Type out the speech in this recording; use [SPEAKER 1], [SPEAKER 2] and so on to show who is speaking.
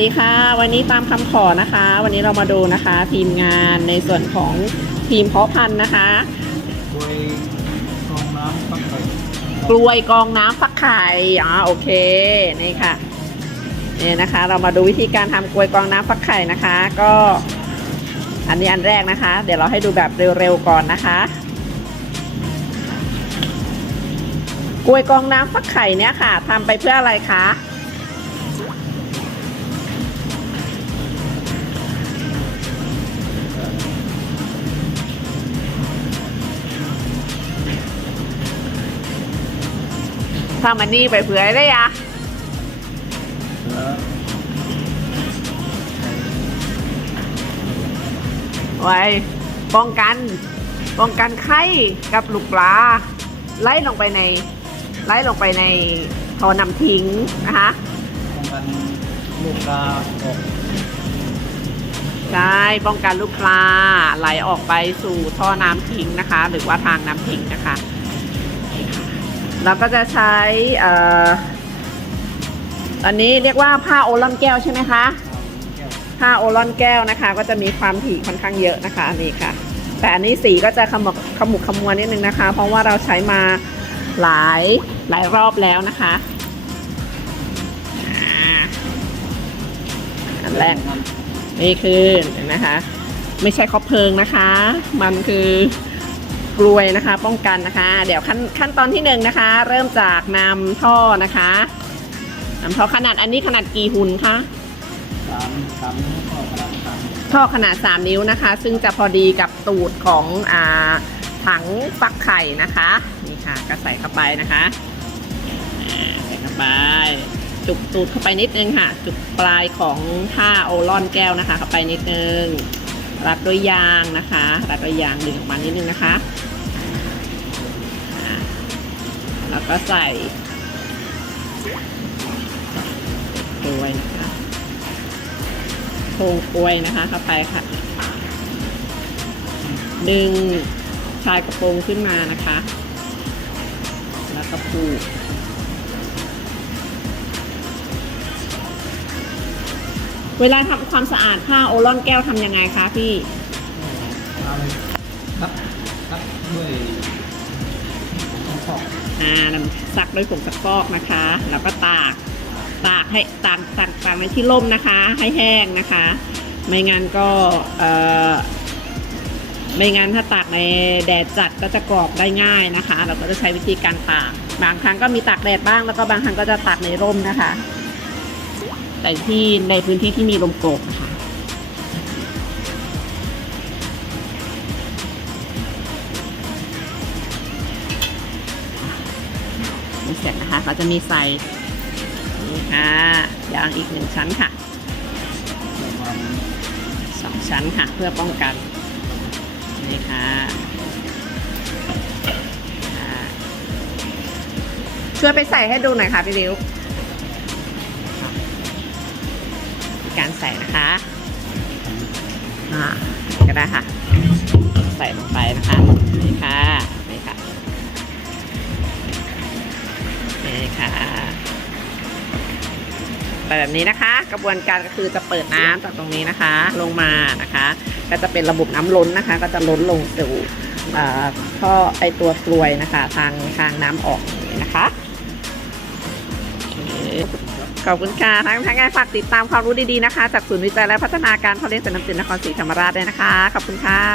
[SPEAKER 1] สวัสดีค่ะ วันนี้ตามคำขอนะคะ วันนี้เรามาดูนะคะ ทีมงานในส่วนของทีมเพาะพันธุ์นะคะ
[SPEAKER 2] โดยกองน้ำฟักไข่
[SPEAKER 1] กล้วยกองน้ำฟักไข่อ๋อโอเคนี่ค่ะนี่นะคะ เรามาดูวิธีการทำกล้วยกองน้ำฟักไข่นะคะ ก็ อันนี้อันแรกนะคะ เดี๋ยวเราให้ดูแบบเร็วๆก่อนนะคะกล้วยกองน้ำฟักไข่เนี่ยค่ะทำไปเพื่ออะไรคะ ทำอันนี้ไปเพื่ออะไรอะ
[SPEAKER 2] แล้ว
[SPEAKER 1] ไว้ป้องกัน ป้องกันไข้กับลูกปลาไล่ลงไปใน ไล่ลงไปในท่อนำทิ้งนะคะ
[SPEAKER 2] ป้องกันลูกกาออก
[SPEAKER 1] ใช่ป้องกันลูกปลาไหลออกไปสู่ท่อน้ำทิ้งนะคะ หรือว่าทางน้ำทิ้งนะคะ เราก็จะใช้อ่ออันนี้เรียกว่าผ้าโอลอนแก้วใช่ไหมคะผ้าโอลอนแก้วนะคะ ก็จะมีความถี่ค่อนข้างเยอะนะคะนี่ค่ะ แต่อันนี้สีก็จะขมุกขมุกขมัวนิดนึงนะคะ เพราะว่าเราใช้มาหลายหลายรอบแล้วนะคะอันแรกนี่คือเห็นไหมคะ ไม่ใช่คบเพลิงนะคะ มันคือ กลวยนะคะ ป้องกันนะคะ เดี๋ยวขั้นขั้นตอนที่หนึ่งนะคะ เริ่มจากนำท่อนะคะนำท่อขนาดอันนี้ขนาดกี่หุ่นคะ
[SPEAKER 2] สามสามนิ้วก็ประมาณสาม
[SPEAKER 1] ท่อขนาด 3 นิ้วนะคะ ซึ่งจะพอดีกับตูดของอาถังฟักไข่นะคะนี่ค่ะก็ใส่เข้าไปนะคะใส่เข้าไป จุกตูดเข้าไปนิดนึงค่ะ จุกปลายของผ้าโอลอนแก้วนะคะ เข้าไปนิดนึงรัดด้วยยางนะคะ รัดด้วยยางดึงออกมานิดนึงนะคะ แล้วก็ใส่กล้วยนะคะโครงกล้วยนะคะเข้าไปค่ะ ดึงชายกระโปรงขึ้นมานะคะ แล้วก็ผูกเวลาทำความสะอาดผ้าโอลอนแก้วทำยังไงคะพี่
[SPEAKER 2] เอาเลยซับซับด้วย ต้องฟอก
[SPEAKER 1] อ่านำซักด้วยผงซักฟอกนะคะ แล้วก็ตาก ตากให้ตากตากตากในที่ร่มนะคะ ให้แห้งนะคะ ไม่งั้นก็เอ่อไม่งั้นถ้าตากในแดดจัดก็จะกรอบได้ง่ายนะคะ เราก็จะใช้วิธีการตาก บางครั้งก็มีตากแดดบ้าง แล้วก็บางครั้งก็จะตากในร่มนะคะ แต่ที่ในพื้นที่ที่มีลมโกกนะคะ นี่เสร็จนะคะ เขาจะมีใส่นี่ค่ะยางอีกหนึ่งชั้นค่ะสองชั้นค่ะเพื่อป้องกันนี่ค่ะช่วยไปใส่ให้ดูหน่อยค่ะพี่ริ้วการใส่นะคะอ่าก็ได้ค่ะ ใส่ลงไปนะคะนี่ค่ะนี่ค่ะ ค่ะไปแบบนี้นะคะ กระบวนการก็คือจะเปิดน้ำจากตรงนี้นะคะ ลงมานะคะ ก็จะเป็นระบบน้ำล้นนะคะ ก็จะล้นลงสู่เอ่อท่อไอตัวกลวยนะคะ ทางทางน้ำออกนี้นะคะอขอบคุณค่ะทั้งทั้งงานฝากติดตามความรู้ดีๆนะคะ จากศูนย์วิจัยและพัฒนาการพ่อเลี้ยงเสือน้ำจืดนครศรีธรรมราชด้วยนะคะ ขอบคุณค่ะ